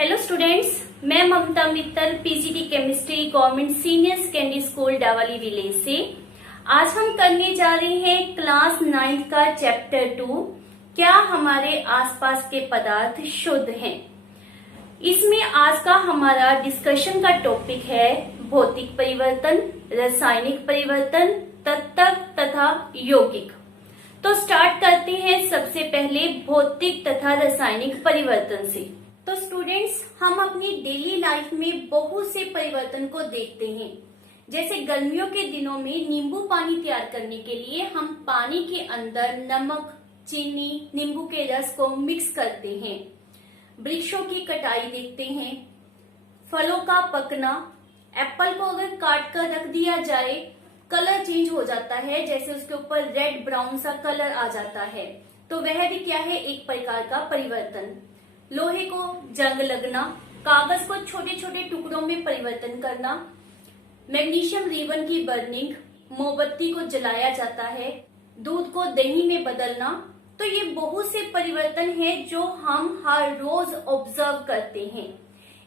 Hello students, मैं Mamta Mittal PGT chemistry government senior secondary school Dawali village से। आज हम करने जा रहे हैं क्लास 9 का चैप्टर 2, क्या हमारे आसपास के पदार्थ शुद्ध हैं। इसमें आज का हमारा डिस्कशन का टॉपिक है भौतिक परिवर्तन, रासायनिक परिवर्तन, तत्व तथा यौगिक। तो स्टार्ट करते हैं सबसे पहले भौतिक तथा रासायनिक परिवर्तन से। तो स्टूडेंट्स, हम अपनी डेली लाइफ में बहुत से परिवर्तन को देखते हैं। जैसे गर्मियों के दिनों में नींबू पानी तैयार करने के लिए हम पानी के अंदर नमक, चीनी, नींबू के रस को मिक्स करते हैं। वृक्षों की कटाई देखते हैं, फलों का पकना, एप्पल को अगर काट कर रख दिया जाए कलर चेंज हो जाता है, जैसे उसके ऊपर रेड ब्राउन सा कलर आ जाता है, तो वह भी क्या है, एक प्रकार का परिवर्तन। लोहे को जंग लगना, कागज को छोटे छोटे टुकड़ों में परिवर्तन करना, मैग्नीशियम रिबन की बर्निंग, मोमबत्ती को जलाया जाता है, दूध को दही में बदलना। तो ये बहुत से परिवर्तन हैं जो हम हर रोज ऑब्जर्व करते हैं।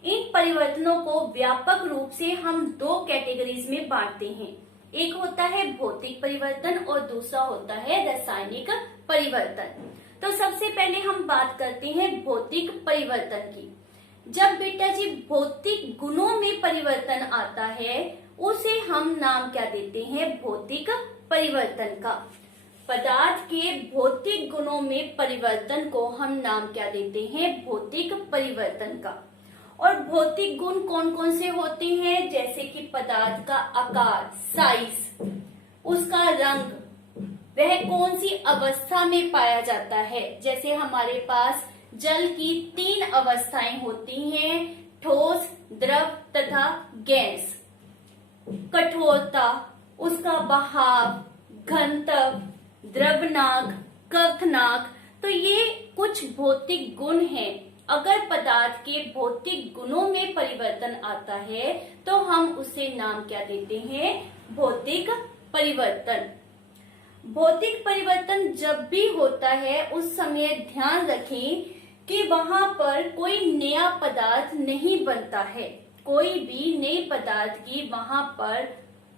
इन परिवर्तनों को व्यापक रूप से हम दो कैटेगरीज में बांटते हैं। एक होता है भौतिक परिवर्तन और दूसरा होता है रासायनिक परिवर्तन। तो सबसे पहले हम बात करते हैं भौतिक परिवर्तन की। जब बेटा जी भौतिक गुणों में परिवर्तन आता है उसे हम नाम क्या देते हैं, भौतिक परिवर्तन का। पदार्थ के भौतिक गुणों में परिवर्तन को हम नाम क्या देते हैं, भौतिक परिवर्तन का। और भौतिक गुण कौन कौन से होते हैं, जैसे कि पदार्थ का आकार, साइज, उसका रंग, वह कौन सी अवस्था में पाया जाता है। जैसे हमारे पास जल की 3 अवस्थाएं होती हैं, ठोस, द्रव तथा गैस। कठोरता, उसका बहाव, घनत्व, द्रवनाक, क्वथनाक, तो ये कुछ भौतिक गुण हैं। अगर पदार्थ के भौतिक गुणों में परिवर्तन आता है तो हम उसे नाम क्या देते हैं, भौतिक परिवर्तन। भौतिक परिवर्तन जब भी होता है उस समय ध्यान रखें कि वहां पर कोई नया पदार्थ नहीं बनता है, कोई भी नए पदार्थ की वहां पर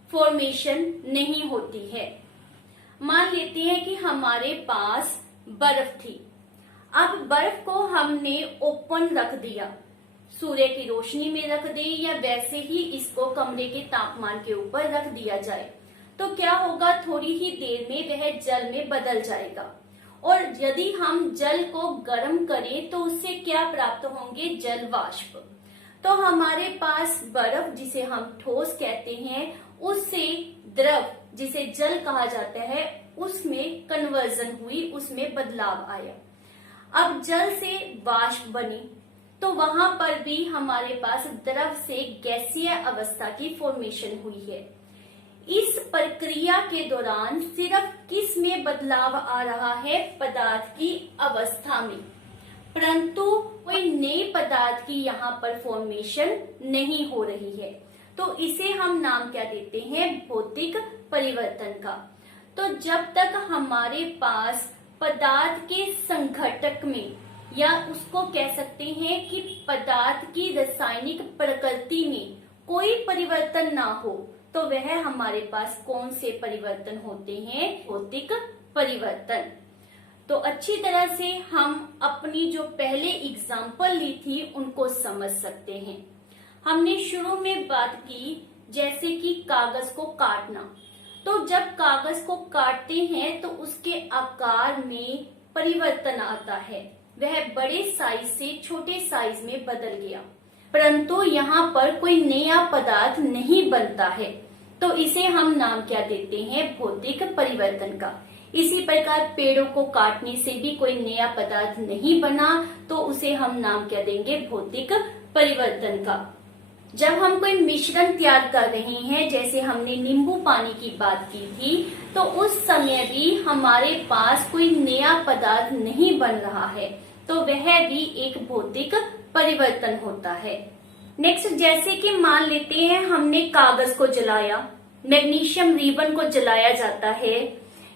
फॉर्मेशन नहीं होती है। मान लेते हैं कि हमारे पास बर्फ थी। अब बर्फ को हमने ओपन रख दिया, सूर्य की रोशनी में रख दे या वैसे ही इसको कमरे के तापमान के ऊपर रख दिया जाए, तो क्या होगा, थोड़ी ही देर में वह जल में बदल जाएगा। और यदि हम जल को गर्म करें तो उससे क्या प्राप्त होंगे, जल वाष्प। तो हमारे पास बर्फ जिसे हम ठोस कहते हैं उससे द्रव जिसे जल कहा जाता है उसमें कन्वर्जन हुई, उसमें बदलाव आया। अब जल से वाष्प बनी तो वहां पर भी हमारे पास द्रव से गैसीय अवस्था की फॉर्मेशन हुई है। इस प्रक्रिया के दौरान सिर्फ किस में बदलाव आ रहा है, पदार्थ की अवस्था में, परंतु कोई नए पदार्थ की यहाँ पर फॉर्मेशन नहीं हो रही है। तो इसे हम नाम क्या देते हैं, भौतिक परिवर्तन का। तो जब तक हमारे पास पदार्थ के संघटक में, या उसको कह सकते हैं कि पदार्थ की रासायनिक प्रकृति में कोई परिवर्तन ना हो, तो वह हमारे पास कौन से परिवर्तन होते हैं, भौतिक परिवर्तन। तो अच्छी तरह से हम अपनी जो पहले एग्जाम्पल ली थी उनको समझ सकते हैं। हमने शुरू में बात की जैसे कि कागज को काटना। तो जब कागज को काटते हैं तो उसके आकार में परिवर्तन आता है, वह बड़े साइज से छोटे साइज में बदल गया, परंतु यहाँ पर कोई नया पदार्थ नहीं बनता है। तो इसे हम नाम क्या देते हैं, भौतिक परिवर्तन का। इसी प्रकार पेड़ों को काटने से भी कोई नया पदार्थ नहीं बना, तो उसे हम नाम क्या देंगे, भौतिक परिवर्तन का। जब हम कोई मिश्रण तैयार कर रहे हैं, जैसे हमने नींबू पानी की बात की थी, तो उस समय भी हमारे पास कोई नया पदार्थ नहीं बन रहा है, तो वह भी एक भौतिक परिवर्तन होता है। नेक्स्ट, जैसे कि मान लेते हैं हमने कागज को जलाया, मैग्नीशियम रिबन को जलाया जाता है,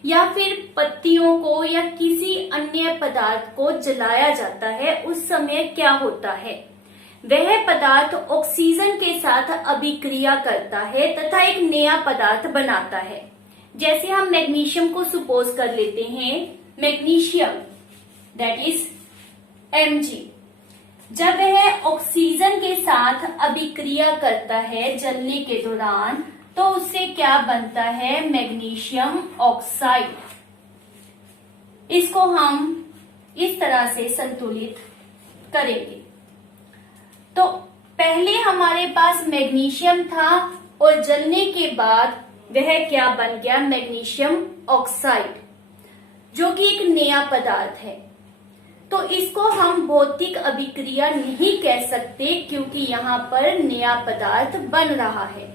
या फिर पत्तियों को या किसी अन्य पदार्थ को जलाया जाता है, उस समय क्या होता है, वह पदार्थ ऑक्सीजन के साथ अभिक्रिया करता है तथा एक नया पदार्थ बनाता है। जैसे हम मैग्नीशियम को सपोज कर लेते हैं, मैग्नीशियम दैट इज Mg, जब वह ऑक्सीजन के साथ अभिक्रिया करता है जलने के दौरान तो उससे क्या बनता है, मैग्नीशियम ऑक्साइड। इसको हम इस तरह से संतुलित करेंगे। तो पहले हमारे पास मैग्नीशियम था और जलने के बाद वह क्या बन गया, मैग्नीशियम ऑक्साइड, जो कि एक नया पदार्थ है। तो इसको हम भौतिक अभिक्रिया नहीं कह सकते क्योंकि यहाँ पर नया पदार्थ बन रहा है।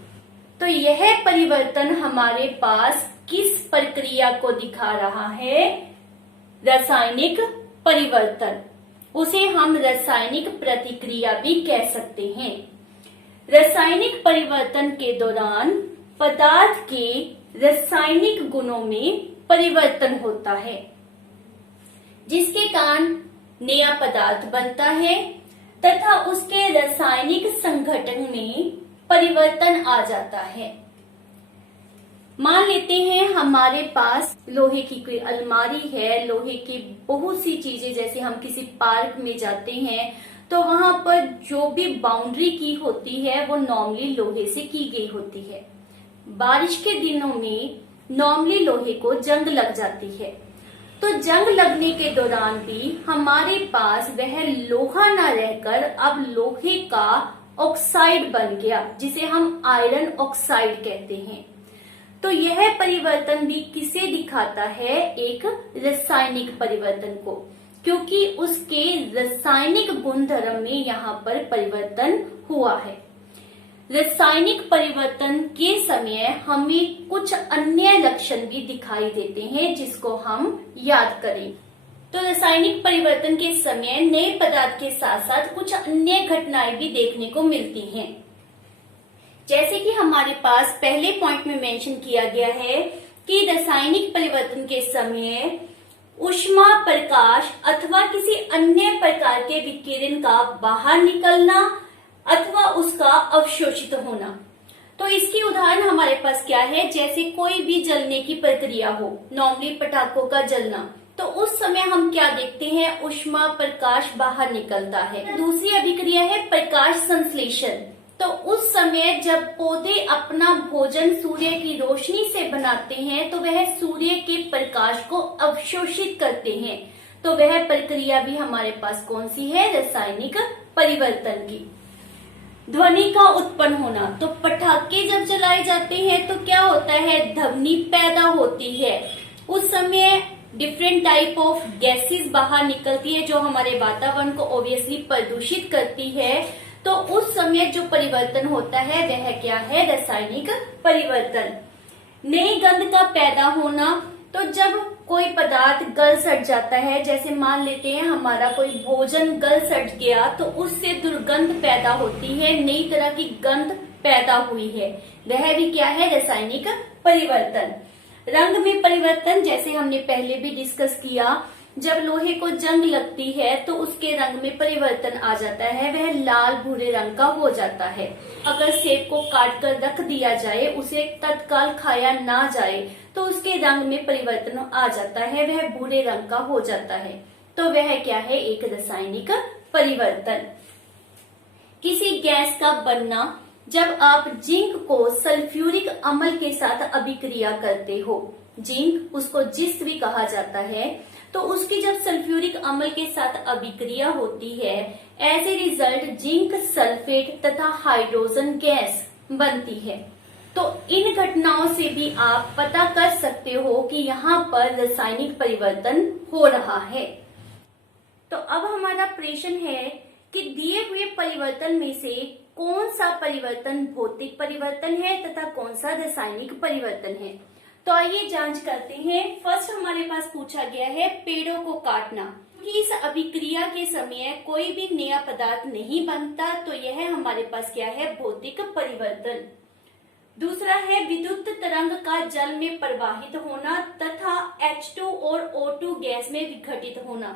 तो यह परिवर्तन हमारे पास किस प्रक्रिया को दिखा रहा है, रासायनिक परिवर्तन। उसे हम रासायनिक प्रतिक्रिया भी कह सकते हैं। रासायनिक परिवर्तन के दौरान पदार्थ के रासायनिक गुणों में परिवर्तन होता है, जिसके कारण नया पदार्थ बनता है तथा उसके रासायनिक संघटन में परिवर्तन आ जाता है। मान लेते हैं हमारे पास लोहे की कोई अलमारी है, लोहे की बहुत सी चीजें, जैसे हम किसी पार्क में जाते हैं तो वहां पर जो भी बाउंड्री की होती है वो नॉर्मली लोहे से की गई होती है। बारिश के दिनों में नॉर्मली लोहे को जंग लग जाती है, तो जंग लगने के दौरान भी हमारे पास वह लोहा न रहकर अब लोहे का ऑक्साइड बन गया, जिसे हम आयरन ऑक्साइड कहते हैं। तो यह परिवर्तन भी किसे दिखाता है, एक रासायनिक परिवर्तन को, क्योंकि उसके रासायनिक गुणधर्म में यहाँ पर परिवर्तन हुआ है। रासायनिक परिवर्तन के समय हमें कुछ अन्य लक्षण भी दिखाई देते हैं जिसको हम याद करें। तो रासायनिक परिवर्तन के समय नए पदार्थ के साथ साथ कुछ अन्य घटनाएं भी देखने को मिलती हैं। जैसे कि हमारे पास पहले पॉइंट में मेंशन किया गया है कि रासायनिक परिवर्तन के समय ऊष्मा, प्रकाश अथवा किसी अन्य प्रकार के विकिरण का बाहर निकलना अथवा उसका अवशोषित होना। तो इसकी उदाहरण हमारे पास क्या है, जैसे कोई भी जलने की प्रक्रिया हो, नॉर्मली पटाखों का जलना, तो उस समय हम क्या देखते हैं, ऊष्मा, प्रकाश बाहर निकलता है। दूसरी अभिक्रिया है प्रकाश संश्लेषण। तो उस समय जब पौधे अपना भोजन सूर्य की रोशनी से बनाते हैं तो वह सूर्य के प्रकाश को अवशोषित करते हैं। तो वह प्रक्रिया भी हमारे पास कौन सी है, रासायनिक परिवर्तन की। ध्वनि का उत्पन्न होना, तो पटाखे जब जलाए जाते हैं तो क्या होता है, ध्वनि पैदा होती है। उस समय डिफरेंट टाइप ऑफ गैसेस बाहर निकलती है जो हमारे वातावरण को ऑब्वियसली प्रदूषित करती है। तो उस समय जो परिवर्तन होता है वह क्या है, रासायनिक परिवर्तन। नई गंध का पैदा होना, तो जब कोई पदार्थ गल सड़ जाता है, जैसे मान लेते हैं हमारा कोई भोजन गल सड़ गया तो उससे दुर्गंध पैदा होती है, नई तरह की गंध पैदा हुई है, वह भी क्या है, रासायनिक परिवर्तन। रंग में परिवर्तन, जैसे हमने पहले भी डिस्कस किया, जब लोहे को जंग लगती है तो उसके रंग में परिवर्तन आ जाता है, वह लाल भूरे रंग का हो जाता है। अगर सेब को काट कर रख दिया जाए, उसे तत्काल खाया ना जाए तो उसके रंग में परिवर्तन आ जाता है, वह भूरे रंग का हो जाता है। तो वह क्या है, एक रासायनिक परिवर्तन। किसी गैस का बनना, जब आप जिंक को सल्फ्यूरिक अम्ल के साथ अभिक्रिया करते हो, जिंक उसको जिस भी कहा जाता है, तो उसकी जब सल्फ्यूरिक अम्ल के साथ अभिक्रिया होती है, as a result zinc sulphate तथा हाइड्रोजन गैस बनती है। तो इन घटनाओं से भी आप पता कर सकते हो कि यहाँ पर रासायनिक परिवर्तन हो रहा है। तो अब हमारा प्रश्न है कि दिए हुए परिवर्तन में से कौन सा परिवर्तन भौतिक परिवर्तन है तथा कौन सा रासायनिक परिवर्तन है। तो आइए जांच करते हैं। फर्स्ट हमारे पास पूछा गया है पेड़ों को काटना, कि इस अभिक्रिया के समय कोई भी नया पदार्थ नहीं बनता, तो यह हमारे पास क्या है, भौतिक परिवर्तन। दूसरा है विद्युत तरंग का जल में प्रवाहित होना तथा H2 और O2 गैस में विघटित होना।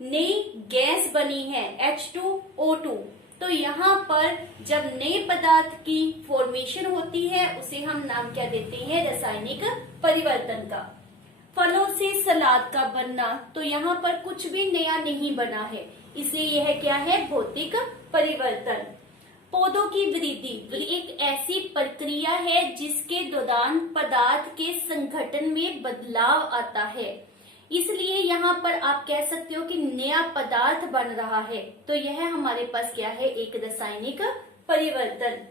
नई गैस बनी है H2O2, तो यहाँ पर जब नए पदार्थ की फॉर्मेशन होती है उसे हम नाम क्या देते हैं, रासायनिक परिवर्तन का। फलों से सलाद का बनना, तो यहाँ पर कुछ भी नया नहीं बना है, इसलिए यह क्या है, भौतिक परिवर्तन। पौधों की वृद्धि एक ऐसी प्रक्रिया है जिसके दौरान पदार्थ के संगठन में बदलाव आता है, इसलिए यहाँ पर आप कह सकते हो कि नया पदार्थ बन रहा है। तो यह हमारे पास क्या है, एक रासायनिक परिवर्तन।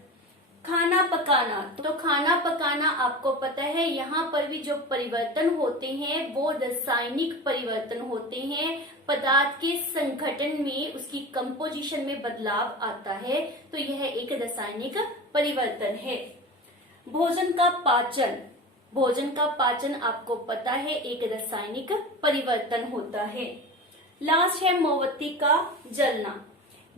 खाना पकाना, तो खाना पकाना आपको पता है, यहाँ पर भी जो परिवर्तन होते हैं वो रासायनिक परिवर्तन होते हैं। पदार्थ के संगठन में, उसकी कंपोजिशन में बदलाव आता है, तो यह एक रासायनिक परिवर्तन है। भोजन का पाचन, भोजन का पाचन आपको पता है एक रासायनिक परिवर्तन होता है। लास्ट है मोमबत्ती का जलना।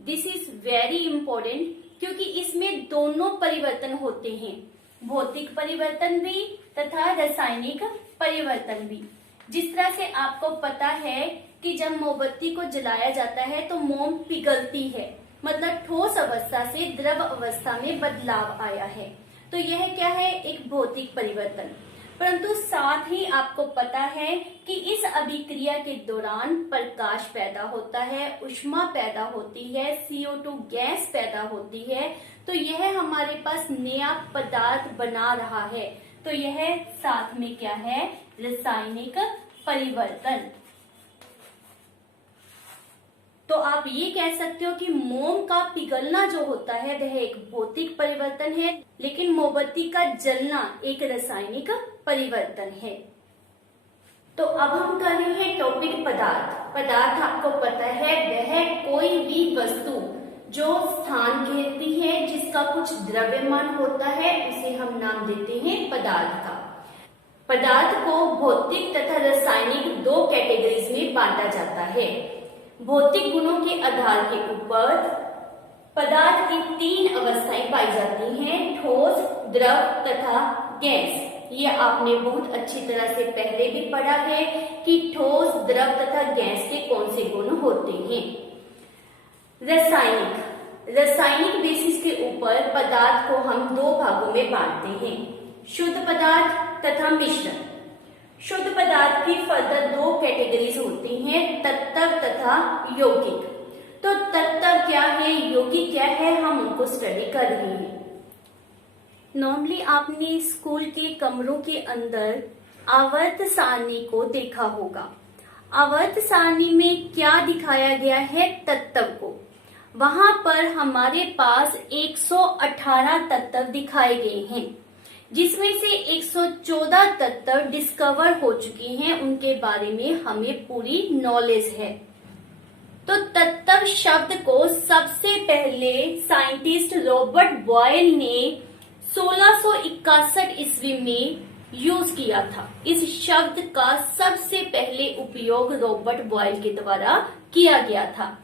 दिस इज वेरी इंपॉर्टेंट, क्योंकि इसमें दोनों परिवर्तन होते हैं, भौतिक परिवर्तन भी तथा रासायनिक परिवर्तन भी। जिस तरह से आपको पता है कि जब मोमबत्ती को जलाया जाता है तो मोम पिघलती है, मतलब ठोस अवस्था से द्रव अवस्था में बदलाव आया है, तो यह क्या है, एक भौतिक परिवर्तन। परंतु साथ ही आपको पता है कि इस अभिक्रिया के दौरान प्रकाश पैदा होता है, ऊष्मा पैदा होती है, CO2 गैस पैदा होती है, तो यह हमारे पास नया पदार्थ बना रहा है, तो यह साथ में क्या है, रासायनिक परिवर्तन। तो आप ये कह सकते हो कि मोम का पिघलना जो होता है वह एक भौतिक परिवर्तन है, लेकिन मोमबत्ती का जलना एक रासायनिक परिवर्तन है। तो अब हम कर रहे हैं टॉपिक पदार्थ। पदार्थ आपको पता है वह कोई भी वस्तु जो स्थान घेरती है, जिसका कुछ द्रव्यमान होता है, उसे हम नाम देते हैं पदार्थ का। पदार्थ को भौतिक तथा रासायनिक दो कैटेगरीज में बांटा जाता है। भौतिक गुणों के आधार के ऊपर पदार्थ की तीन अवस्थाएं पाई जाती हैं, ठोस, द्रव तथा गैस। ये आपने बहुत अच्छी तरह से पहले भी पढ़ा है कि ठोस, द्रव तथा गैस के कौन से गुण होते हैं। रासायनिक बेसिस के ऊपर पदार्थ को हम दो भागों में बांटते हैं, शुद्ध पदार्थ तथा मिश्रण। शुद्ध पदार्थ की फर्दर दो कैटेगरीज होती हैं, तत्व तथा यौगिक। तो तत्व क्या है, यौगिक क्या है, हम उनको स्टडी कर रहे हैं। नॉर्मली आपने स्कूल के कमरों के अंदर आवर्त सारणी को देखा होगा। आवर्त सारणी में क्या दिखाया गया है, तत्व को। वहां पर हमारे पास 118 तत्व दिखाए गए हैं, जिसमें से 114 तत्व डिस्कवर हो चुके हैं, उनके बारे में हमें पूरी नॉलेज है। तो तत्व शब्द को सबसे पहले साइंटिस्ट रॉबर्ट बॉयल ने 1661 ईस्वी में यूज किया था। इस शब्द का सबसे पहले उपयोग रॉबर्ट बॉयल के द्वारा किया गया था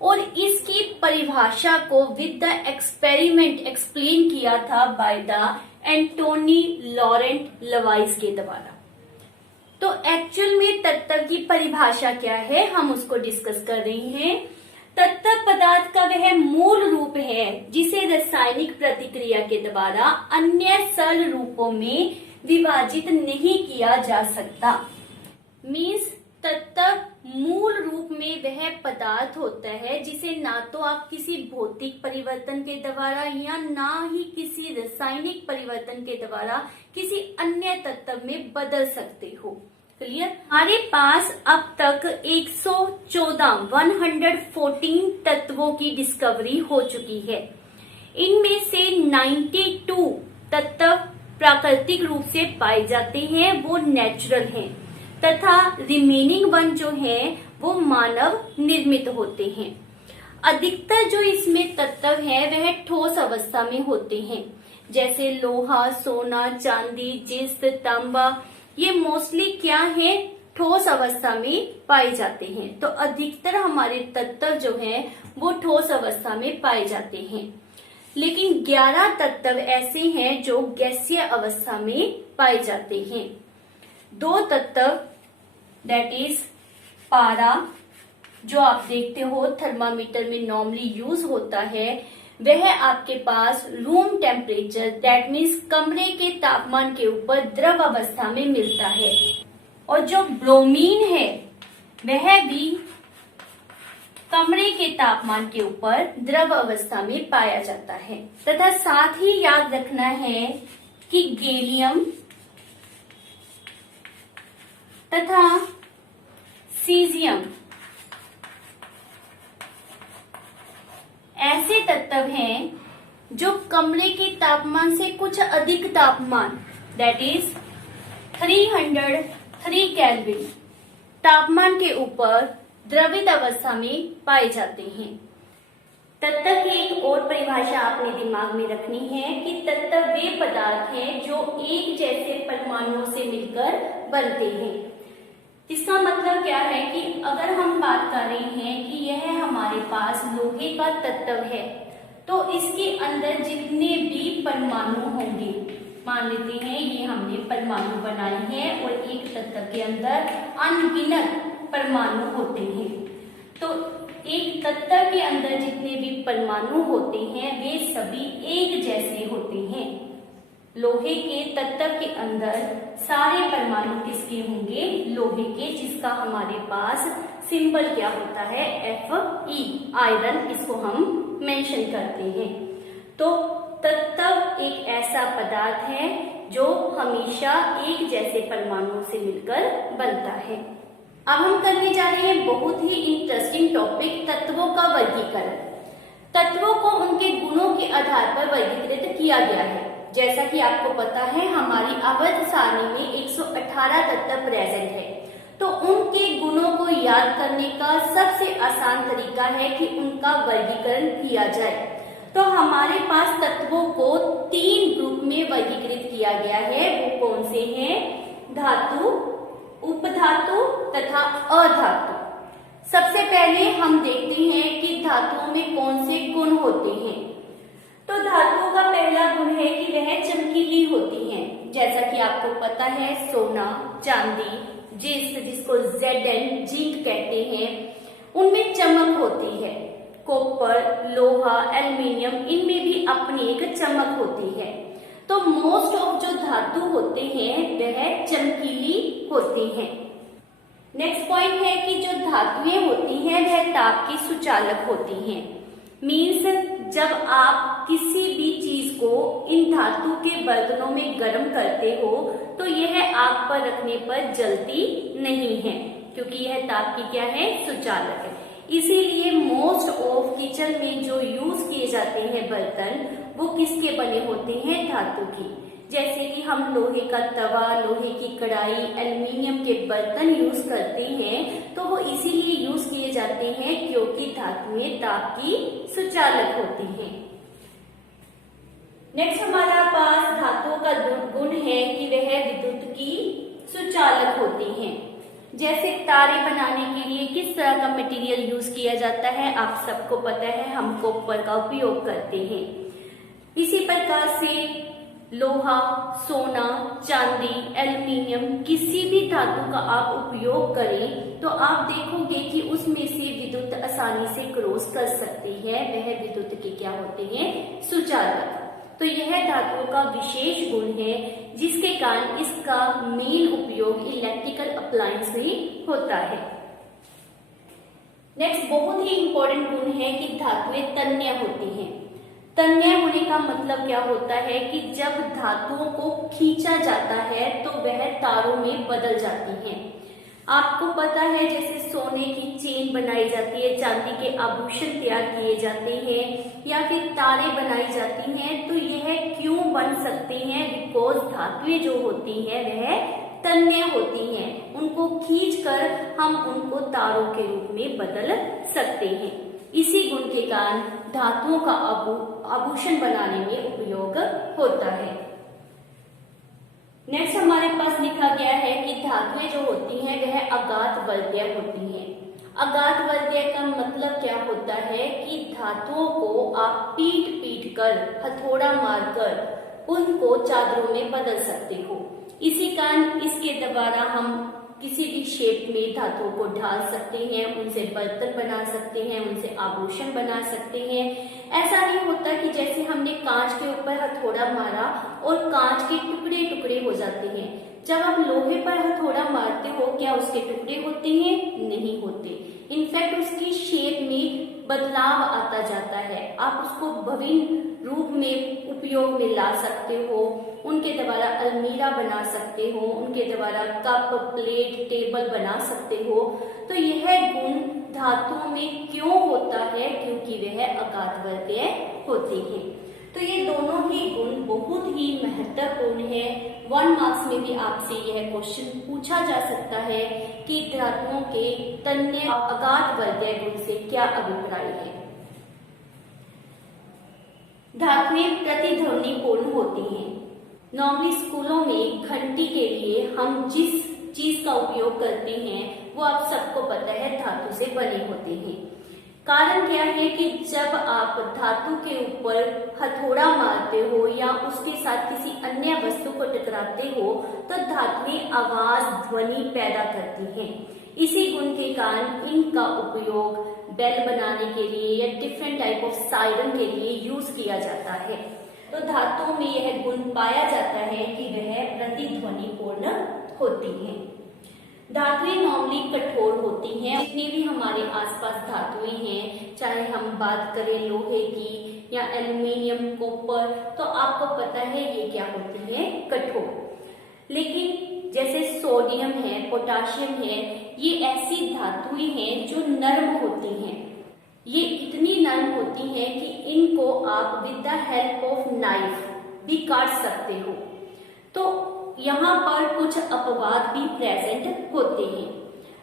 और इसकी परिभाषा को विद द एक्सपेरिमेंट एक्सप्लेन किया था बाय द एंटोनी लॉरेंट लवाइस के द्वारा। तो एक्चुअल में तत्व की परिभाषा क्या है, हम उसको डिस्कस कर रहे हैं। तत्व पदार्थ का वह मूल रूप है जिसे रासायनिक प्रतिक्रिया के द्वारा अन्य सरल रूपों में विभाजित नहीं किया जा सकता। मीन्स तत्व मूल रूप में वह पदार्थ होता है जिसे ना तो आप किसी भौतिक परिवर्तन के द्वारा या ना ही किसी रासायनिक परिवर्तन के द्वारा किसी अन्य तत्व में बदल सकते हो। क्लियर। हमारे पास अब तक 114 तत्वों की डिस्कवरी हो चुकी है। इनमें से 92 तत्व प्राकृतिक रूप से पाए जाते हैं, वो नेचुरल हैं, तथा रिमेनिंग 1 जो है वो मानव निर्मित होते हैं। अधिकतर जो इसमें तत्व है वह ठोस अवस्था में होते हैं, जैसे लोहा, सोना, चांदी, जिस्त, तांबा, ये मोस्टली क्या है, ठोस अवस्था में पाए जाते हैं। तो अधिकतर हमारे तत्व जो है वो ठोस अवस्था में पाए जाते हैं, लेकिन 11 तत्व ऐसे हैं जो गैसीय अवस्था में पाए जाते हैं। 2 तत्व दैट इज पारा जो आप देखते हो थर्मामीटर में नॉर्मली यूज होता है, वह आपके पास रूम टेम्परेचर दैट मीन्स कमरे के तापमान के ऊपर द्रव अवस्था में मिलता है। और जो ब्रोमीन है वह भी कमरे के तापमान के ऊपर द्रव अवस्था में पाया जाता है। तथा साथ ही याद रखना है कि गैलियम तथा सीजियम ऐसे तत्व हैं जो कमरे के तापमान से कुछ अधिक तापमान दैट इज 303 केल्विन तापमान के ऊपर द्रवित अवस्था में पाए जाते हैं। तत्व की एक और परिभाषा आपने दिमाग में रखनी है कि तत्व वे पदार्थ हैं जो एक जैसे परमाणुओं से मिलकर बनते हैं। इसका मतलब क्या है कि अगर हम बात कर रहे हैं कि यह हमारे पास लोहे का तत्व है, तो इसके अंदर जितने भी परमाणु होंगे, मान लेते हैं ये हमने परमाणु बनाए हैं और एक तत्व के अंदर अनगिनत परमाणु होते हैं, तो एक तत्व के अंदर जितने भी परमाणु होते हैं वे सभी एक जैसे होते हैं। लोहे के तत्व के अंदर सारे परमाणु किसके होंगे? लोहे के, जिसका हमारे पास सिंबल क्या होता है? Fe, आयरन, इसको हम मेंशन करते हैं। तो तत्व एक ऐसा पदार्थ है जो हमेशा एक जैसे परमाणुओं से मिलकर बनता है। अब हम करने जा रहे हैं बहुत ही इंटरेस्टिंग टॉपिक, तत्वों का वर्गीकरण। तत्वों को उनके गुणों के आधार पर वर्गीकृत किया गया है। जैसा कि आपको पता है हमारी आवर्त सारणी में 118 तत्व प्रेजेंट है, तो उनके गुणों को याद करने का सबसे आसान तरीका है कि उनका वर्गीकरण किया जाए। तो हमारे पास तत्वों को 3 ग्रुप में वर्गीकृत किया गया है। वो कौन से हैं? धातु, उपधातु तथा अधातु। सबसे पहले हम देखते हैं कि धातुओं में कौन से गुण होते हैं। तो धातुओं का पहला गुण है कि वह चमकीली होती हैं। जैसा कि आपको पता है सोना, चांदी, जिसको Zn जिंक कहते हैं, उनमें चमक होती है। कॉपर, लोहा, एल्युमिनियम, इनमें भी अपनी एक चमक होती है। तो मोस्ट ऑफ जो धातु होते हैं वह चमकीली होती हैं। नेक्स्ट पॉइंट है कि जो धातुएं होती हैं वह ताप की सुचालक होती हैं। मीन्स जब आप किसी भी चीज को इन धातु के बर्तनों में गर्म करते हो तो यह आग पर रखने पर जलती नहीं है, क्योंकि यह ताप की क्या है? सुचालक है। इसीलिए मोस्ट ऑफ किचन में जो यूज किए जाते हैं बर्तन वो किसके बने होते हैं? धातु की। जैसे कि हम लोहे का तवा, लोहे की कढ़ाई, एल्युमिनियम के बर्तन यूज करते हैं, तो वो इसीलिए यूज किए जाते हैं क्योंकि धातुएं ताप की सुचालक होती हैं। नेक्स्ट हमारा पास धातुओं का गुण है कि वह विद्युत की सुचालक होती हैं। जैसे तारे बनाने के लिए किस तरह का मटेरियल यूज किया जाता है आप सबको पता है, हम कॉपर का उपयोग करते हैं। इसी प्रकार से लोहा, सोना, चांदी, एल्युमिनियम, किसी भी धातु का आप उपयोग करें तो आप देखोगे कि उसमें से विद्युत आसानी से क्रॉस कर सकती है। वह विद्युत के क्या होते हैं? सुचालक। तो यह धातुओं का विशेष गुण है जिसके कारण इसका मेन उपयोग इलेक्ट्रिकल अप्लायंस में होता है। नेक्स्ट बहुत ही इंपॉर्टेंट गुण है कि धातुएं तन्य होती हैं। तन्य होने का मतलब क्या होता है कि जब धातुओं को खींचा जाता है तो वह तारों में बदल जाती हैं। आपको पता है जैसे सोने की चेन बनाई जाती है, चांदी के आभूषण तैयार किए जाते हैं या फिर तारे बनाई जाती हैं, तो यह क्यों बन सकते हैं? बिकॉज धातुएं जो होती हैं वह तन्य होती हैं। उनको खींचकर हम उनको तारों के रूप में बदल सकते हैं। इसी गुण के कारण धातुओं का आभूषण बनाने में उपयोग होता है। नेक्स्ट हमारे पास लिखा गया है कि धातुएं जो होती हैं वह अगाध वलय होती हैं। अगाध वलय का मतलब क्या होता है कि धातुओं को आप पीट कर, हथौड़ा मारकर उनको चादरों में बदल सकते हो। इसी कारण इसके द्वारा हम किसी भी शेप में धातुओं को ढाल सकते हैं, उनसे बर्तन बना सकते हैं, उनसे आभूषण बना सकते हैं। ऐसा नहीं होता कि जैसे हमने कांच के ऊपर हथौड़ा मारा और कांच के टुकड़े टुकड़े हो जाते हैं। जब आप लोहे पर हथौड़ा मारते हो, क्या उसके टुकड़े होते हैं? नहीं होते। इनफैक्ट उसकी शेप में बदलाव आता जाता है। आप उसको विभिन्न रूप में उपयोग में ला सकते हो, उनके द्वारा अलमीरा बना सकते हो, उनके द्वारा कप, प्लेट, टेबल बना सकते हो। तो यह गुण धातुओं में क्यों होता है? क्योंकि वह अगाध वर्गीय होते हैं। तो ये दोनों ही गुण बहुत ही महत्वपूर्ण है। 1 मार्क्स में भी आपसे यह क्वेश्चन पूछा जा सकता है कि धातुओं के तन्य अगाध वर्गीय गुण से क्या अभिप्राय है। धातुएं प्रतिध्वनिपूर्ण होती हैं। नॉर्मली स्कूलों में घंटी के लिए हम जिस चीज का उपयोग करते हैं वो आप सबको पता है धातु से बने होते हैं। कारण क्या है कि जब आप धातु के ऊपर हथौड़ा मारते हो या उसके साथ किसी अन्य वस्तु को टकराते हो तो धातुएं आवाज, ध्वनि पैदा करती हैं। इसी गुण के कारण इनका उपयोग बेल बनाने के लिए या डिफरेंट टाइप ऑफ सायरन के लिए यूज किया जाता है। तो धातुओं में यह गुण पाया जाता है कि वह प्रतिध्वनिपूर्ण होती हैं। धातुएं नॉर्मली कठोर होती हैं। जितनी भी हमारे आसपास धातुएं हैं, चाहे हम बात करें लोहे की या एल्युमिनियम, कॉपर, तो आपको पता है ये क्या होती है? कठोर। लेकिन जैसे सोडियम है, पोटाशियम है, ये ऐसी धातुएं हैं जो नर्म होती हैं। ये इतनी नर्म होती हैं कि इनको आप with the help of knife भी काट सकते हो। तो यहाँ पर कुछ अपवाद भी प्रेजेंट होते हैं।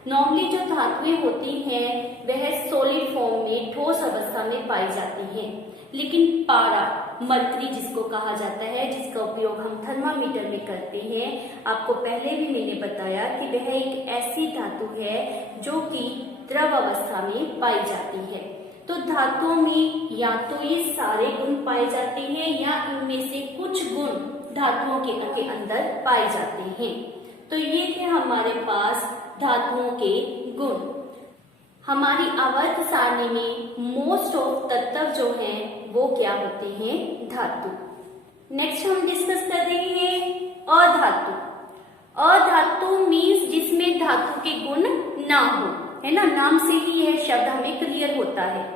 नॉर्मली जो धातुएं होती हैं वह सॉलिड फॉर्म में, ठोस अवस्था में पाई जाती हैं। लेकिन पारा, मरकरी जिसको कहा जाता है, जिसका उपयोग हम थर्मामीटर में करते हैं, आपको पहले भी मैंने बताया कि वह एक ऐसी धातु है जो कि द्रव अवस्था में पाई जाती है। तो धातुओं में या तो ये सारे गुण पाए जाते हैं या इनमें से कुछ गुण धातुओं के अंदर पाए जाते हैं। तो ये थे हमारे पास धातुओं के गुण। हमारी आवर्त सारणी में मोस्ट ऑफ तत्व जो हैं वो क्या होते हैं? धातु। नेक्स्ट हम डिस्कस कर रहे हैं अधातु। अधातु मीन्स जिसमें धातु के गुण ना हो, है ना। नाम से ही यह शब्द हमें क्लियर होता है।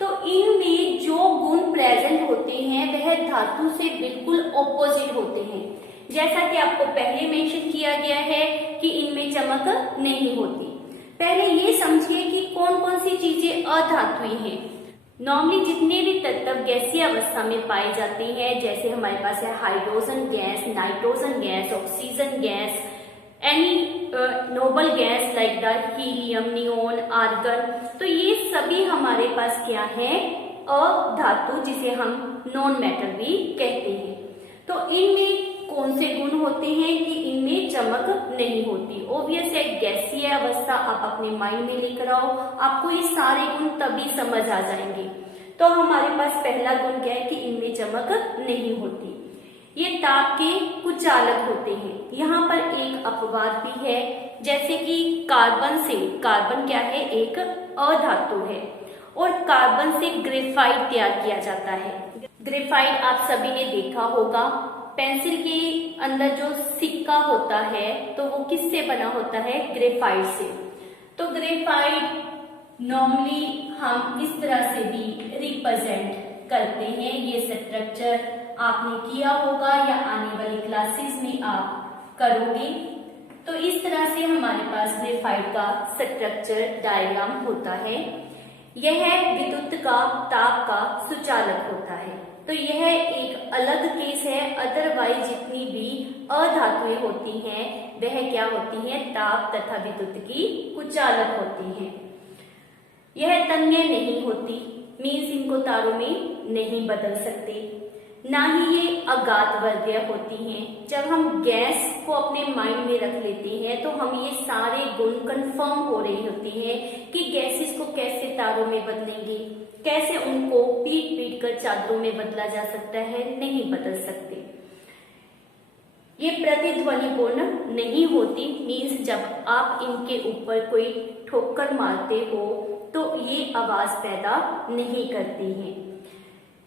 तो इनमें जो गुण प्रेजेंट होते हैं वह धातु से बिल्कुल ऑपोजिट होते हैं। जैसा कि आपको पहले मेंशन किया गया है कि इनमें चमक नहीं होती। पहले ये समझिए कि कौन कौन सी चीजें अधातुई हैं। नॉर्मली जितने भी तत्व गैसीय अवस्था में पाए जाते हैं, जैसे हमारे पास है hydrogen gas, nitrogen gas, oxygen gas, any noble gas like the helium, neon, argon, तो ये सभी हमारे पास क्या है? अधातु, जिसे हम नॉन मेटल भी कहते हैं। तो इनमें कौन से गुण होते हैं कि इनमें चमक नहीं होती? ऑब्वियस है, गैसीय अवस्था आप अपने माइंड में लेकर आओ, आपको ये सारे गुण तभी समझ आ जाएंगे। तो हमारे पास पहला गुण क्या है कि इनमें चमक नहीं होती। ये ताप के कुचालक होते हैं। यहाँ पर एक अपवाद भी है, जैसे कि कार्बन से, कार्बन क्या है? एक अधातु है और कार्बन से ग्रेफाइट तैयार किया जाता है। ग्रेफाइट आप सभी ने देखा होगा, पेंसिल के अंदर जो सिक्का होता है तो वो किससे बना होता है? ग्रेफाइट से। तो ग्रेफाइट नॉर्मली हम इस तरह से भी रिप्रेजेंट करते हैं। ये स्ट्रक्चर आपने किया होगा या आने वाली क्लासेस में आप करोगे। तो इस तरह से हमारे पास ग्रेफाइट का स्ट्रक्चर डायग्राम होता है। यह विद्युत का, ताप का सुचालक होता है। तो यह एक अलग केस है। अदरवाइज जितनी भी अधातुएं होती हैं वह क्या होती हैं? ताप तथा विद्युत की कुचालक होती हैं। यह तन्य नहीं होती, मीन्स इनको तारों में नहीं बदल सकते, ना ही ये अगाध वर्गीय होती हैं। जब हम गैस को अपने माइंड में रख लेते हैं तो हम ये सारे गुण कंफर्म हो रही होती हैं कि गैसेस को कैसे तारों में बदलेंगे, कैसे उनको पीट पीट कर चादरों में बदला जा सकता है, नहीं बदल सकते। ये प्रतिध्वनिपूर्ण नहीं होती, मीन्स जब आप इनके ऊपर कोई ठोकर मारते हो तो ये आवाज पैदा नहीं करती हैं।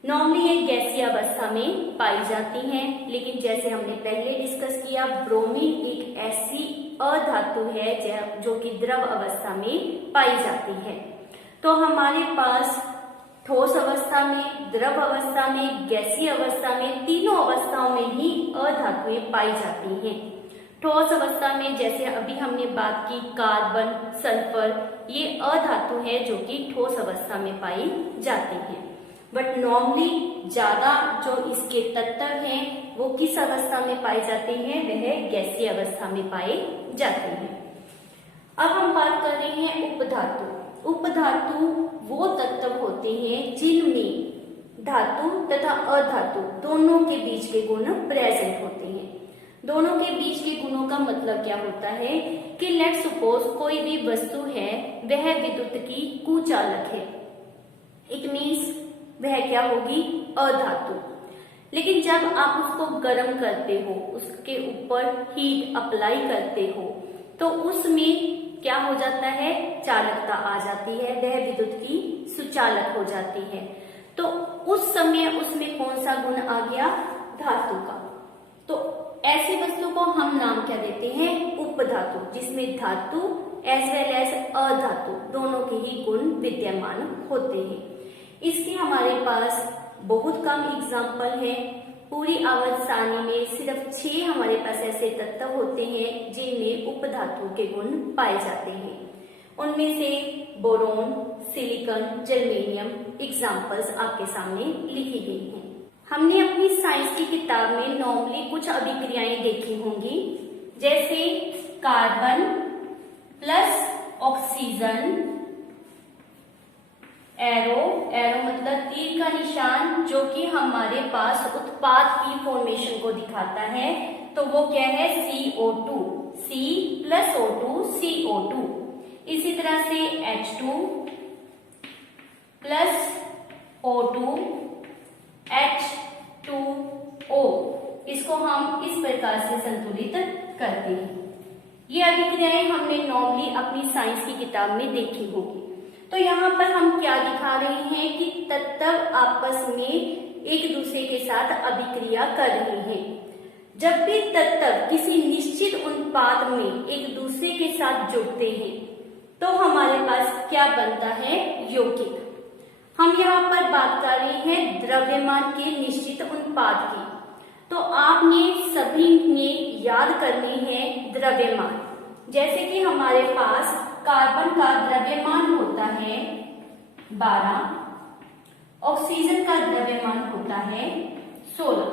नॉर्मली ये गैसीय अवस्था में पाई जाती हैं, लेकिन जैसे हमने पहले डिस्कस किया, ब्रोमीन एक ऐसी अधातु है जो कि द्रव अवस्था में पाई जाती है। तो हमारे पास ठोस अवस्था में, द्रव अवस्था में, गैसीय अवस्था में, तीनों अवस्थाओं में ही अधातुएं पाई जाती हैं। ठोस अवस्था में जैसे अभी हमने बात की कार्बन, सल्फर, ये अधातु है जो कि ठोस अवस्था में पाई जाती हैं। बट नॉर्मली ज्यादा जो इसके तत्व हैं वो किस अवस्था में पाए जाते हैं, वह गैसीय अवस्था में पाए जाते हैं। अब हम बात कर रहे हैं उपधातु। उपधातु वो तत्व होते हैं जिनमें धातु तथा अधातु दोनों के बीच के गुण प्रेजेंट होते हैं। दोनों के बीच के गुणों का मतलब क्या होता है कि लेट सपोज कोई भी वस्तु है वह विद्युत की कुचालक है, इट मीन्स वह क्या होगी, अधातु। लेकिन जब आप उसको गर्म करते हो, उसके ऊपर हीट अप्लाई करते हो, तो उसमें क्या हो जाता है, चालकता आ जाती है, वह विद्युत की सुचालक हो जाती है। तो उस समय उसमें कौन सा गुण आ गया, धातु का। तो ऐसी वस्तु को हम नाम क्या देते हैं, उपधातु, जिसमें धातु एज वेल एज अधातु दोनों के ही गुण विद्यमान होते हैं। इसके हमारे पास बहुत कम एग्जाम्पल है। पूरी आवर्त सारणी में सिर्फ 6 हमारे पास ऐसे तत्व होते हैं जिनमें उपधातु के गुण पाए जाते हैं। उनमें से बोरोन, सिलिकॉन, जर्मेनियम एग्जाम्पल्स आपके सामने लिखी गई हैं। हमने अपनी साइंस की किताब में नॉर्मली कुछ अभिक्रियाएं देखी होंगी, जैसे कार्बन प्लस ऑक्सीजन, एरो मतलब तीर का निशान जो कि हमारे पास उत्पाद की फॉर्मेशन को दिखाता है, तो वो क्या है, CO2, C plus O2 CO2। इसी तरह से H2 प्लस O2 H2O, इसको हम इस प्रकार से संतुलित करते हैं। ये अभिक्रियाएं हमने नॉर्मली अपनी साइंस की किताब में देखी होगी। तो यहाँ पर हम क्या दिखा रहे हैं कि तत्व आपस में एक दूसरे के साथ अभिक्रिया कर रहे हैं। जब भी तत्व किसी निश्चित उत्पाद में एक दूसरे के साथ जुड़ते हैं तो हमारे पास क्या बनता है, यौगिक। हम यहाँ पर बात कर रहे हैं द्रव्यमान के निश्चित उत्पाद की। तो आपने सभी ने याद करनी है द्रव्यमान। जैसे कि हमारे पास कार्बन का द्रव्यमान होता है 12, ऑक्सीजन का द्रव्यमान होता है 16।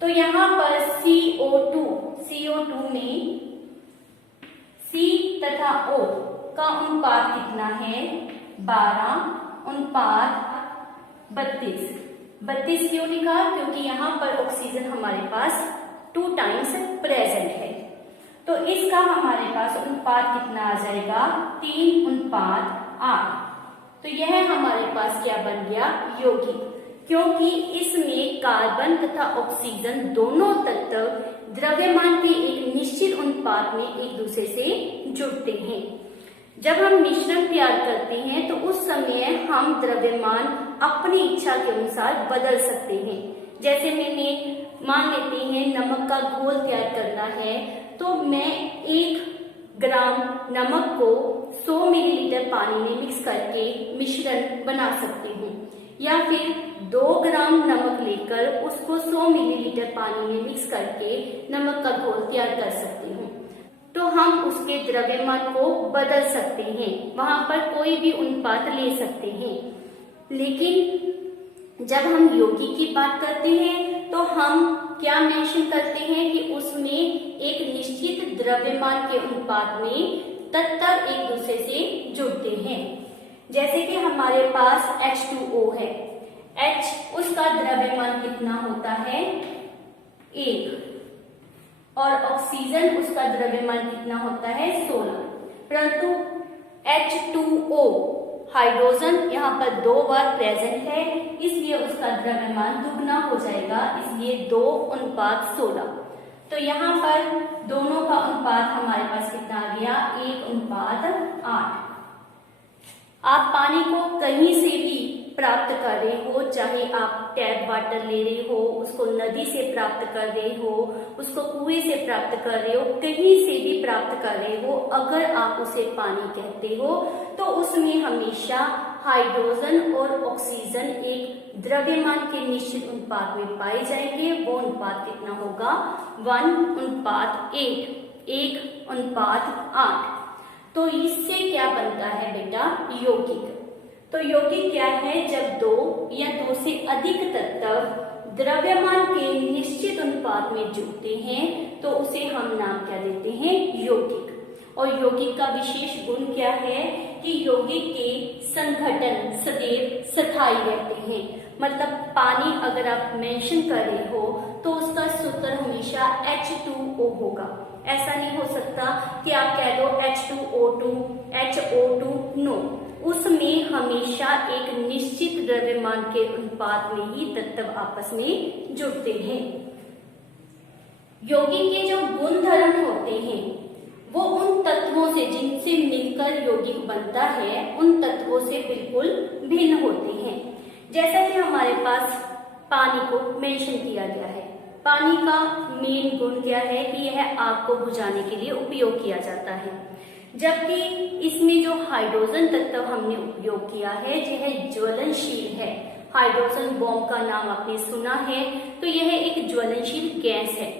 तो यहाँ पर CO2 में C तथा O का अनुपात कितना है, 12:32। 32 क्यों लिखा, क्योंकि यहाँ पर ऑक्सीजन हमारे पास 2 टाइम्स प्रेजेंट है। तो इसका हमारे पास अनुपात कितना आ जाएगा, 3:8। तो यह हमारे पास क्या बन गया, यौगिक, क्योंकि इसमें कार्बन तथा ऑक्सीजन दोनों तत्व द्रव्यमान के एक निश्चित अनुपात में एक दूसरे से जुड़ते हैं। जब हम मिश्रण तैयार करते हैं तो उस समय हम द्रव्यमान अपनी इच्छा के अनुसार बदल सकते हैं। जैसे मैंने मान लेते हैं नमक का घोल तैयार करना है, तो मैं 1 ग्राम नमक को 100 मिलीलीटर पानी में मिक्स करके मिश्रण बना सकती हूँ, या फिर 2 ग्राम नमक लेकर उसको 100 मिलीलीटर पानी में मिक्स करके नमक का घोल तैयार कर सकती हूँ। तो हम उसके द्रव्यमान को बदल सकते हैं, वहां पर कोई भी अनुपात ले सकते हैं। लेकिन जब हम यौगिक की बात करते हैं तो हम क्या मेंशन करते हैं कि उसमें एक निश्चित द्रव्यमान के अनुपात में तत्व एक दूसरे से जुड़ते हैं। जैसे कि हमारे पास H2O है, H उसका द्रव्यमान कितना होता है, 1, और ऑक्सीजन उसका द्रव्यमान कितना होता है, 16। परंतु H2O हाइड्रोजन यहाँ पर 2 बार प्रेजेंट है, इसलिए उसका द्रव्यमान दुगना हो जाएगा, इसलिए 2:16। तो यहाँ पर दोनों का अनुपात हमारे पास कितना आ गया, 1:8। आप पानी को कहीं से भी प्राप्त कर रहे हो, चाहे आप टैप वाटर ले रहे हो, उसको नदी से प्राप्त कर रहे हो, उसको कुएं से प्राप्त कर रहे हो, कहीं से भी प्राप्त कर रहे हो, अगर आप उसे पानी कहते हो तो उसमें हमेशा हाइड्रोजन और ऑक्सीजन एक द्रव्यमान के निश्चित अनुपात में पाए जाएंगे। वो अनुपात कितना होगा, 1:8, 1:8। तो इससे क्या बनता है बेटा, यौगिक। तो यौगिक क्या है, जब 2 या 2 से अधिक तत्व द्रव्यमान के निश्चित अनुपात में जुड़ते हैं तो उसे हम नाम क्या देते हैं, यौगिक। और यौगिक का विशेष गुण क्या है कि यौगिक के संघटन सदैव स्थायी रहते हैं। मतलब पानी अगर आप मेंशन कर रहे हो तो उसका सूत्र हमेशा H2O होगा। ऐसा नहीं हो सकता कि आप कह दो H2O2, HO2, नो, उसमें हमेशा एक निश्चित द्रव्यमान के अनुपात में ही तत्व आपस में जुड़ते हैं। यौगिक के जो गुणधर्म होते हैं वो उन तत्वों से जिनसे मिलकर यौगिक बनता है उन तत्वों से बिल्कुल भिन्न होते हैं। जैसा कि हमारे पास पानी को मेंशन किया गया है, पानी का मेन गुण क्या है कि यह आग को बुझाने के लिए उपयोग किया जाता है, जबकि इसमें जो हाइड्रोजन तत्व हमने उपयोग किया है यह ज्वलनशील है। हाइड्रोजन बॉम्ब का नाम आपने सुना है, तो यह एक ज्वलनशील गैस है।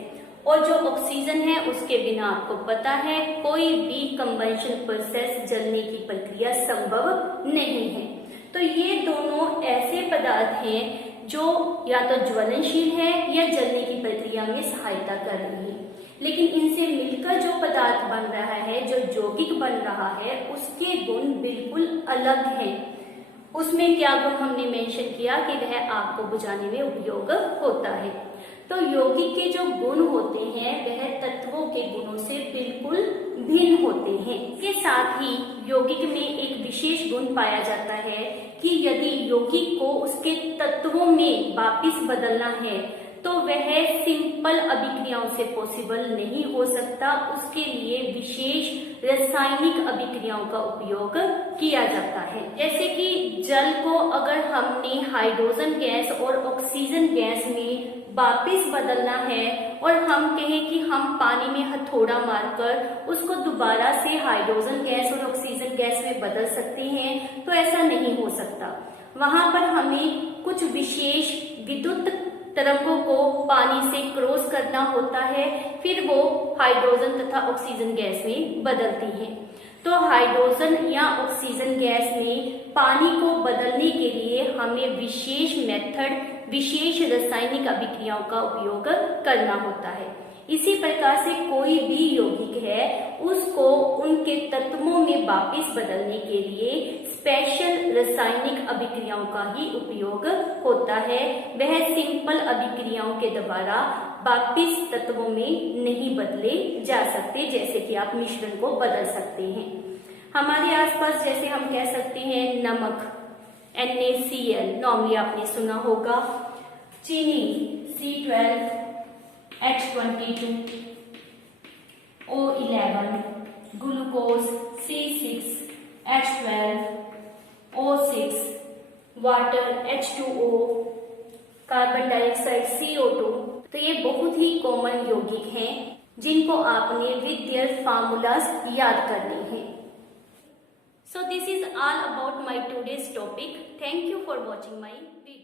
और जो ऑक्सीजन है उसके बिना आपको पता है कोई भी कंबंशन प्रोसेस, जलने की प्रक्रिया संभव नहीं है। तो ये दोनों ऐसे पदार्थ हैं जो या तो ज्वलनशील है या जलने की प्रक्रिया में सहायता कर रही है। लेकिन इनसे मिलकर जो पदार्थ बन रहा है, जो यौगिक बन रहा है, उसके गुण बिल्कुल अलग हैं। उसमें क्या गुण हमने मेंशन किया कि वह आग को बुझाने में उपयोग होता है। तो यौगिक के जो गुण होते हैं वह तत्वों के गुणों से बिल्कुल भिन्न होते हैं। इसके साथ ही यौगिक में एक विशेष गुण पाया जाता है कि यदि यौगिक को उसके तत्वों में वापिस बदलना है तो वह सिंपल अभिक्रियाओं से पॉसिबल नहीं हो सकता, उसके लिए विशेष रासायनिक अभिक्रियाओं का उपयोग किया जाता है। जैसे कि जल को अगर हमने हाइड्रोजन गैस और ऑक्सीजन गैस में वापिस बदलना है और हम कहें कि हम पानी में हथौड़ा मारकर उसको दोबारा से हाइड्रोजन गैस और ऑक्सीजन गैस में बदल सकते हैं, तो ऐसा नहीं हो सकता। वहां पर हमें कुछ विशेष विद्युत तरंगों को पानी से क्रॉस करना होता है, फिर वो हाइड्रोजन तथा ऑक्सीजन गैस में बदलती है। तो हाइड्रोजन या ऑक्सीजन गैस में पानी को बदलने के लिए हमें विशेष मेथड, विशेष रासायनिक अभिक्रियाओं का उपयोग करना होता है। इसी प्रकार से कोई भी यौगिक है उसको उनके तत्वों में वापिस बदलने के लिए स्पेशल रासायनिक अभिक्रियाओं का ही उपयोग होता है। वह सिंपल अभिक्रियाओं के द्वारा वापिस तत्वों में नहीं बदले जा सकते, जैसे कि आप मिश्रण को बदल सकते हैं। हमारे आसपास जैसे हम कह सकते हैं नमक NaCl, नॉर्मली आपने सुना होगा, चीनी C12, H22, O11, glucose C6, H12, O6, water H2O, carbon dioxide CO2। तो ये बहुत ही कॉमन यौगिक हैं जिनको आपने विद देयर फार्मूलाज याद करने हैं। So this is all about my today's topic. Thank you for watching my video.